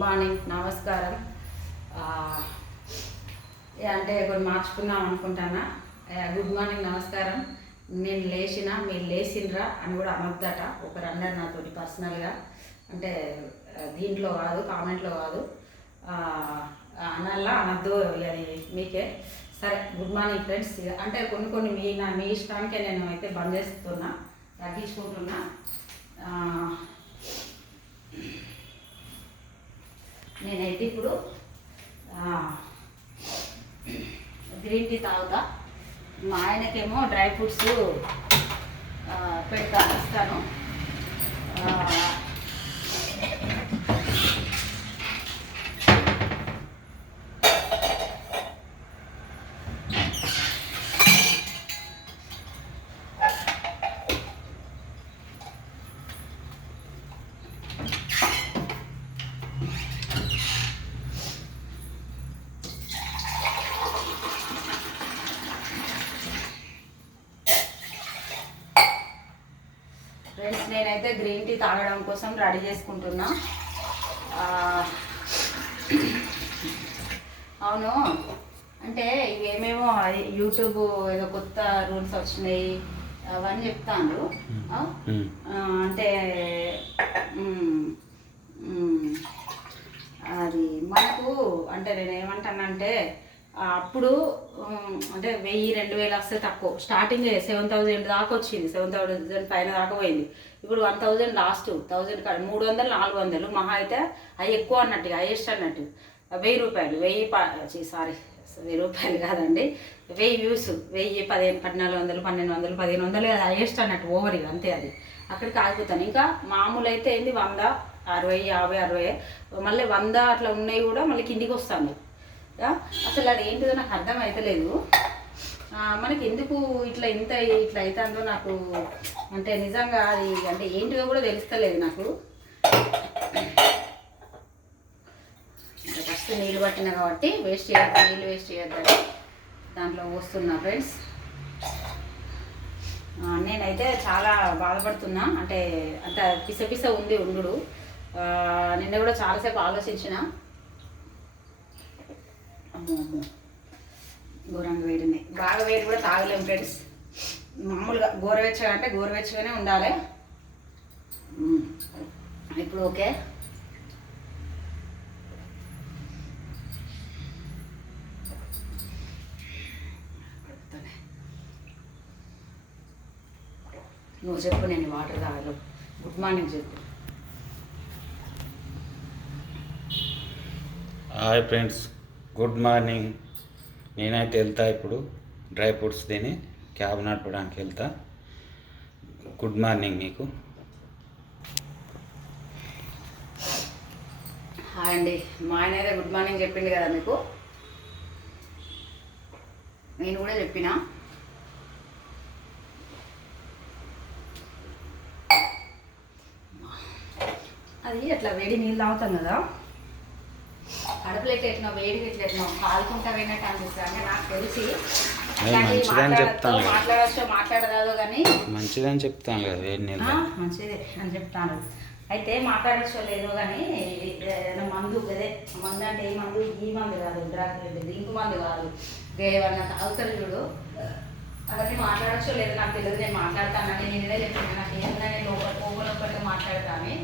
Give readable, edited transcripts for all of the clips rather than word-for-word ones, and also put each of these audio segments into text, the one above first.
Morning నమస్కారం. అంటే కొన్ని మార్చుకుందాం అనుకుంటానా. గుడ్ మార్నింగ్ నమస్కారం. నేను లేచినా మీరు లేచిండ్రా అని కూడా అనొద్దట. ఒకరు అన్నారు నాతోటి పర్సనల్గా, అంటే దీంట్లో కాదు, కామెంట్లో కాదు, అనల్లా అనద్దు, అది మీకే. సరే, గుడ్ మార్నింగ్ ఫ్రెండ్స్. అంటే కొన్ని మీ ఇష్టానికే నేను అయితే బంద్ చేస్తున్నా, తగ్గించుకుంటున్నా. నేనైతే ఇప్పుడు గ్రీన్ టీ తాగుతా. మా ఆయనకేమో డ్రై ఫ్రూట్స్ ఇస్తాను. ఫ్రెండ్స్, నేనైతే గ్రీన్ టీ తాగడం కోసం రెడీ చేసుకుంటున్నా. అవును, అంటే ఇవేమేమో యూట్యూబ్ ఏదో కొత్త రూల్స్ వచ్చినాయి అవన్నీ చెప్తాను. అంటే అది మనకు అంటే నేను ఏమంటానంటే, అప్పుడు అంటే 1000-2000 వస్తే తక్కువ. స్టార్టింగ్ 7000 దాకా వచ్చింది, 7000 పైన దాకా పోయింది. ఇప్పుడు 1000 లాస్ట్, 1000 కాదు, 300-400 మహా అయితే అవి ఎక్కువ అన్నట్టు, హైయెస్ట్ అన్నట్టు. 1000 రూపాయలు, 1000 రూపాయలు కాదండి, 1000 వ్యూస్, 1000, 1400, 1200, 1500 హైయెస్ట్ అన్నట్టు, ఓవర్ ఇక అంతే. అది అక్కడికి ఆగిపోతాను. ఇంకా మామూలు అయితే ఏంది 100, 60, 50, 60, మళ్ళీ 100 అట్లా ఉన్నాయి కూడా మళ్ళీ కిందికి వస్తాను. అసలు అది ఏంటిదో నాకు అర్థం అవుతలేదు. మనకి ఎందుకు ఇట్లా ఇట్లా అవుతుందో నాకు, అంటే నిజంగా అది అంటే ఏంటిదో కూడా తెలుస్తలేదు నాకు. ఫస్ట్ నీళ్ళు పట్టినా కాబట్టి నీళ్ళు వేస్ట్ చేయొద్దని దాంట్లో పోస్తున్నా. ఫ్రెండ్స్, నేనైతే చాలా బాధపడుతున్నా. అంటే అంత పిస ఉంది ఉండు. నిన్న కూడా చాలాసేపు ఆలోచించిన. ఘోరంగా వేడినాయి, బాగా వేడి కూడా తాగలేము ఫ్రెండ్స్. మామూలుగా గోరువెచ్చగా అంటే గోరువెచ్చగానే ఉండాలి. ఇప్పుడు ఓకే. నువ్వు చెప్పు, నేను వాటర్ తాగలేవు. గుడ్ మార్నింగ్ చెప్పు. Hi friends, good morning. నేనైతే వెళ్తా ఇప్పుడు డ్రై ఫ్రూట్స్ తిని క్యాబ్ నడపడానికి వెళ్తా. గుడ్ మార్నింగ్ మీకు. హాయ్ అండి. మా ఆయన అయితే గుడ్ మార్నింగ్ చెప్పింది కదా మీకు, నేను కూడా చెప్పిన. అది అట్లా వేడి నీళ్ళు తాగుతాం కదా, కడుపులో ఎట్లా వేడికి ఎట్లా కాలుకుంటా పోయినట్టు అనిపిస్తుంది. అంటే నాకు తెలిసి మాట్లాడదాదో కానీ మంచిదని చెప్తాను కదా, వేడి నీళ్ళు మంచిదే అని చెప్తాను. అయితే మాట్లాడచ్చో లేదో కానీ మందు కదే, మందు అంటే ఏ మందు, ఈ మందు కాదు, డ్రింక్ మందు కాదు, ఏమన్నా తాగుతారు చూడు, అవన్నీ మాట్లాడచ్చో లేదో నాకు తెలియదు. నేను మాట్లాడతానని నేనే చెప్పాను. నాకు ఏమన్నా నేను లోపల మాట్లాడతాను.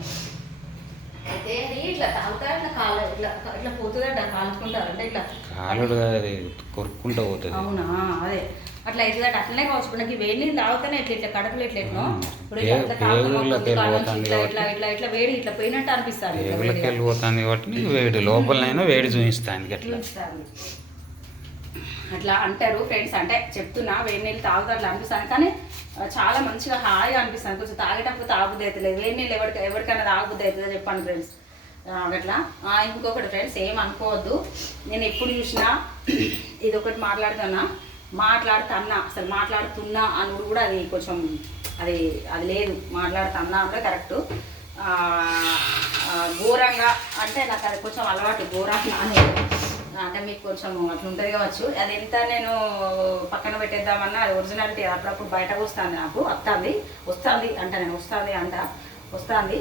అయితే అది ఇట్లా తాగుతా, ఇట్లా కాలు ఇట్లా పోతుందంట, కాల్చుకుంటారు అంటే ఇట్లా కొరుక్కుంటూ పోతుంది. అవునా, అదే అట్లా అవుతుందట. అట్లనే కావచ్చు. నాకు వేడి నీళ్ళు తాగుతానే ఇట్లా కడుపులు ఎట్లా ఇప్పుడు ఇట్లా వేడి ఇట్లా పోయినట్టు అనిపిస్తుంది. వెళ్ళిపోతుంది కాబట్టి వేడి లోపలైనా వేడి చూపిస్తాను అట్లా అంటారు ఫ్రెండ్స్. అంటే చెప్తున్నా, వేడి నీళ్ళు తాగుతా అట్లా అనిపిస్తాను. కానీ చాలా మంచిగా హాయిగా అనిపిస్తుంది. కొంచెం తాగేటప్పుడు తాగబుద్ధి అవుతలేదు. వేడి నీళ్ళు ఎవరికైనా తాగబుద్ధి అవుతుందో చెప్పండి ఫ్రెండ్స్. అట్లా ఇంకొకటి ఫ్రెండ్స్, ఏం అనుకోవద్దు. నేను ఎప్పుడు చూసినా ఇది ఒకటి మాట్లాడుతున్నా అసలు మాట్లాడుతున్నా అని కూడా అది కొంచెం అది లేదు. మాట్లాడుతున్నా అంటే కరెక్టు. ఘోరంగా అంటే నాకు అది కొంచెం అలవాటు, ఘోరంగా అనేది. అంటే మీకు కొంచెం అట్లా ఉంటుంది కావచ్చు. అది ఎంత నేను పక్కన పెట్టేద్దామన్నా అది ఒరిజినాలిటీ అప్పుడప్పుడు బయటకు వస్తుంది. నాకు వస్తుంది అంటే నేను వస్తుంది.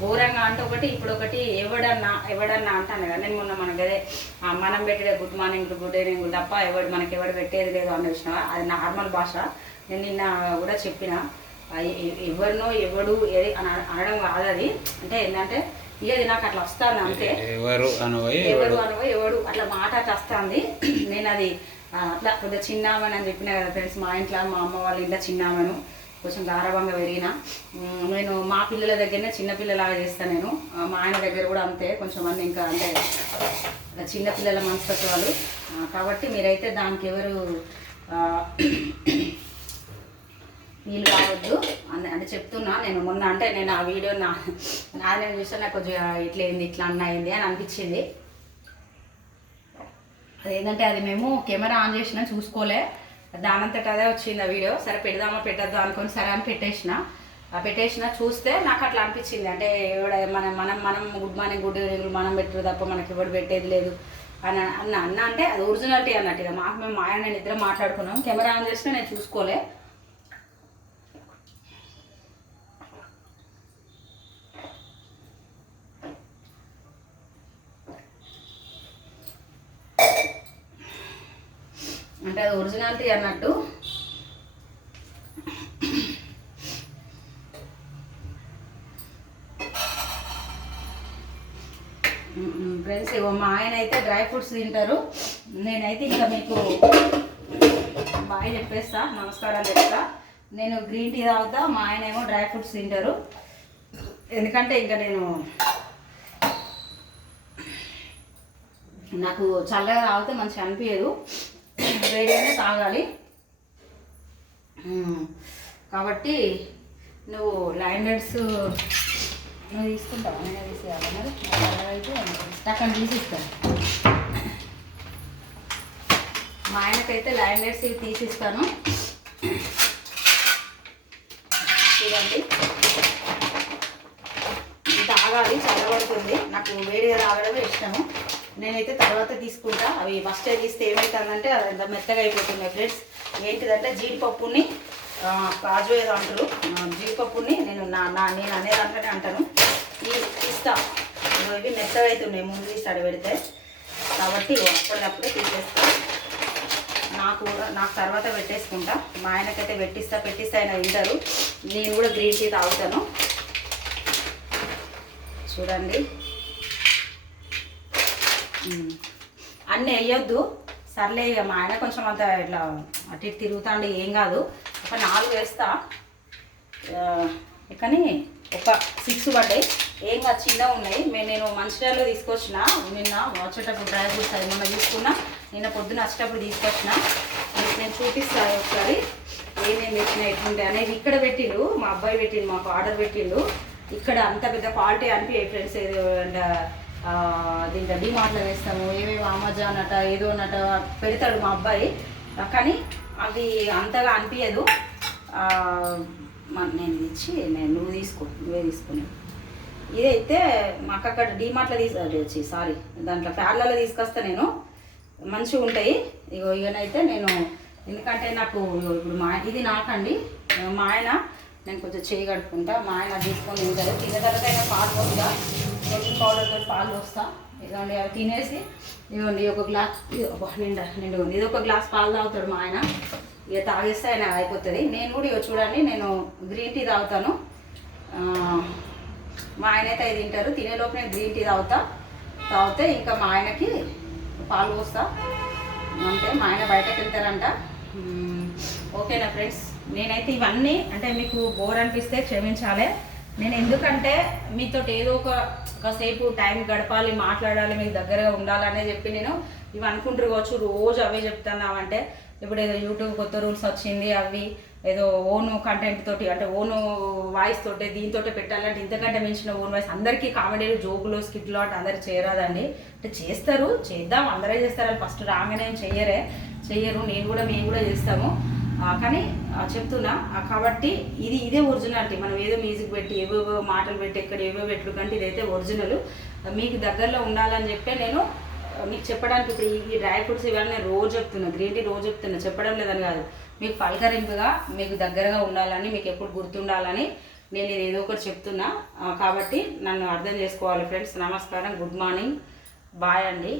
ఘోరంగా అంటే ఒకటి ఇప్పుడు ఒకటి ఎవడన్నా అంటాను కదా నేను మొన్న మనకు అదే మనం పెట్టే గుడ్ మార్నింగ్ గుడ్ ఈవినింగ్ తప్ప మనకి ఎవడు పెట్టేది లేదు అని వచ్చినా అది నార్మల్ భాష. నేను నిన్న కూడా చెప్పిన ఎవరినో ఎవడు ఏది అని అనడం కాదు అది. అంటే ఏంటంటే ఇక అది నాకు అట్లా వస్తుంది అంతే. ఎవరు ఎవడు అట్లా మాట అట్లా వస్తుంది. నేను అది అట్లా కొద్దిగా చిన్నామని అని చెప్పినా కదా ఫ్రెండ్స్. మా ఇంట్లో మా అమ్మ వాళ్ళ ఇంట్లో చిన్నామను కొంచెం గారభంగా పెరిగిన. నేను మా పిల్లల దగ్గరనే చిన్నపిల్లలాగా చేస్తాను. నేను మా ఆయన దగ్గర కూడా అంతే కొంచెం అన్నీ ఇంకా అంటే చిన్నపిల్లల మనస్తత్వాలు. కాబట్టి మీరైతే దానికి ఎవరు వీలు కావద్దు అంటే చెప్తున్నా. నేను మొన్న అంటే నేను ఆ వీడియో నాదే చూస్తే నాకు కొంచెం ఇట్లా అయింది ఇట్లా అయింది అని అనిపించింది. అదేంటంటే అది మేము కెమెరా ఆన్ చేసినా చూసుకోలే, దానంతట అదే వచ్చింది ఆ వీడియో. సరే పెడదామా పెట్టద్దు అనుకొని సరే అని పెట్టేసిన చూస్తే నాకు అట్లా అనిపించింది. అంటే ఎవడ మనం గుడ్ మార్నింగ్ గుడ్ ఈవినింగ్ మనం పెట్టరు తప్ప మనకి ఎవడు పెట్టేది లేదు అని అన్న అంటే అది ఒరిజినాలిటీ అన్నట్టు. ఇక మాకు మేము మా ఆయన నేను ఇద్దరు మాట్లాడుకున్నాం. కెమెరా ఆన్ చేసినా నేను చూసుకోలే. అంటే అది ఒరిజినాలిటీ అన్నట్టు. ఫ్రెండ్స్ ఇగో మా ఆయన అయితే డ్రై ఫ్రూట్స్ తింటారు. నేనైతే ఇంకా మీకు బాయ్ చెప్పేస్తా, నమస్కారం చెప్తా. నేను గ్రీన్ టీ తాగుతా, మా ఆయన ఏమో డ్రై ఫ్రూట్స్ తింటారు. ఎందుకంటే ఇంకా నాకు చల్లగా తాగితే మంచిగా అనిపించదు, వేడిగానే తాగాలి. కాబట్టి నువ్వు లైన్లెట్స్ నువ్వు తీసుకుంటావు, నేనే తీసేయాలి. మరి అయితే టక్కని తీసిస్తాను. మా ఆయనకైతే లైన్లెట్స్ ఇవి తీసిస్తాను. చూడండి తాగాలి, చల్లబడుతుంది. నాకు వేడిగా తాగడమే ఇష్టము. నేనైతే తర్వాత తీసుకుంటా. అవి ఫస్ట్ తీస్తే ఏమవుతుందంటే అది ఎంత మెత్తగా అయిపోతున్నాయి ఫ్రెండ్స్. ఏంటిదంటే జీడిపప్పుని కాజు ఏదో అంటారు, జీడిపప్పుని నేను అనేదాంట్లోనే అంటాను తీస్తా. ఇవి మెత్తగా అవుతున్నాయి ముందు తీసి పెడితే. కాబట్టి అప్పటికప్పుడే తీసేస్తా. నాకు తర్వాత పెట్టేసుకుంటా. మా ఆయనకైతే పెట్టిస్తే ఆయన తింటారు. నేను కూడా గ్రీన్ టీ తాగుతాను. చూడండి అన్నీ వేయొద్దు సర్లే. ఇక మా ఆయన కొంచెం అంత ఇట్లా అటు ఇటు తిరుగుతాండి, ఏం కాదు. ఒక 4 వేస్తా. కానీ ఒక 6 పడ్డాయి, ఏం కాదు, చిన్నగా ఉన్నాయి. నేను మంచిర్యాలలో తీసుకొచ్చిన నిన్న వచ్చేటప్పుడు డ్రై ఫ్రూట్స్ అది మొన్న తీసుకున్నా. నిన్న పొద్దున వచ్చేటప్పుడు తీసుకొచ్చిన. నేను చూపిస్తాను ఒకసారి ఏమేమి పెట్టినా ఎట్లుంటాయి అనేది. ఇక్కడ పెట్టిండు మా అబ్బాయి, పెట్టిండు మాకు ఆర్డర్ పెట్టిండు. ఇక్కడ అంత పెద్ద క్వాలిటీ అనిపించే ఫ్రెండ్స్. ఏదో దీంట్లో డిమార్ట్లో వేస్తాము, ఏమేమి అమెజాన్ అట ఏదో అన్నట పెడతాడు మా అబ్బాయి. కానీ అవి అంతగా అనిపించదు. నేను నువ్వే తీసుకుని ఇదైతే మాకు అక్కడ డిమార్ట్లో దాంట్లో ప్యాడ్లలో తీసుకొస్తా నేను. మంచిగా ఉంటాయి. ఇకనైతే నేను ఎందుకంటే నాకు ఇప్పుడు ఇది నాకండి. మా ఆయన నేను కొంచెం చేయి కడుక్కుంటా. మా ఆయన తీసుకొని తింటారు. తిన్న తర్వాత అయినా పాలు పోస్తా, ప్రోటీన్ పౌడర్తో పాలు పోస్తా. ఇదండి అవి తినేసి ఇవ్వండి ఒక గ్లాస్ నిండు ఇది ఒక గ్లాస్ పాలు తాగుతాడు మా ఆయన. ఇక తాగేస్తే ఆయన అయిపోతుంది. నేను కూడా ఇక చూడండి నేను గ్రీన్ టీ తాగుతాను. మా ఆయన అయితే అది తింటారు. తినేలోపు నేను గ్రీన్ టీ తాగితే ఇంకా మా ఆయనకి పాలు పోస్తా అంతే. మా ఆయన బయటకు వెళ్తారంట. ఓకేనా ఫ్రెండ్స్, నేనైతే ఇవన్నీ అంటే మీకు బోర్ అనిపిస్తే క్షమించాలి. నేను ఎందుకంటే మీతో ఏదో ఒకసేపు టైం గడపాలి, మాట్లాడాలి, మీకు దగ్గరగా ఉండాలనే చెప్పి నేను ఇవి అనుకుంటారు కావచ్చు. రోజు అవే చెప్తున్నామంటే ఇప్పుడు ఏదో యూట్యూబ్ కొత్త రూల్స్ వచ్చింది, అవి ఏదో ఓన్ కంటెంట్ తోటి అంటే ఓన్ వాయిస్ తోటి దీంతో పెట్టాలంటే ఇంతకంటే మించిన ఓన్ వాయిస్. అందరికీ కామెడీలు జోకులు స్కిట్లు అంటే అందరికి చేయరాదండి. అంటే చేస్తారు, చేద్దాం, అందరే చేస్తారు. ఫస్ట్ రాగానే చెయ్యరు. మేము కూడా చేస్తాము. కానీ చెప్తున్నా కాబట్టి ఇదే ఒరిజినాలిటీ. మనం ఏదో మ్యూజిక్ పెట్టి ఏవేవో మాటలు పెట్టి ఎక్కడ ఏవో పెట్టుడు కంటే ఇదైతే ఒరిజినల్. మీకు దగ్గరలో ఉండాలని చెప్పే నేను మీకు చెప్పడానికి ఇప్పుడు ఈ డ్రై ఫ్రూట్స్ ఇవన్నీ నేను రోజు చెప్తున్నా, గ్రీన్ టీ రోజు చెప్తున్నా, చెప్పడం లేదని కాదు. మీకు పలకరింపుగా మీకు దగ్గరగా ఉండాలని, మీకు ఎప్పుడు గుర్తుండాలని నేను ఇది ఏదో ఒకటి చెప్తున్నా కాబట్టి నన్ను అర్థం చేసుకోవాలి ఫ్రెండ్స్. నమస్కారం, గుడ్ మార్నింగ్, బాయ్ అండి.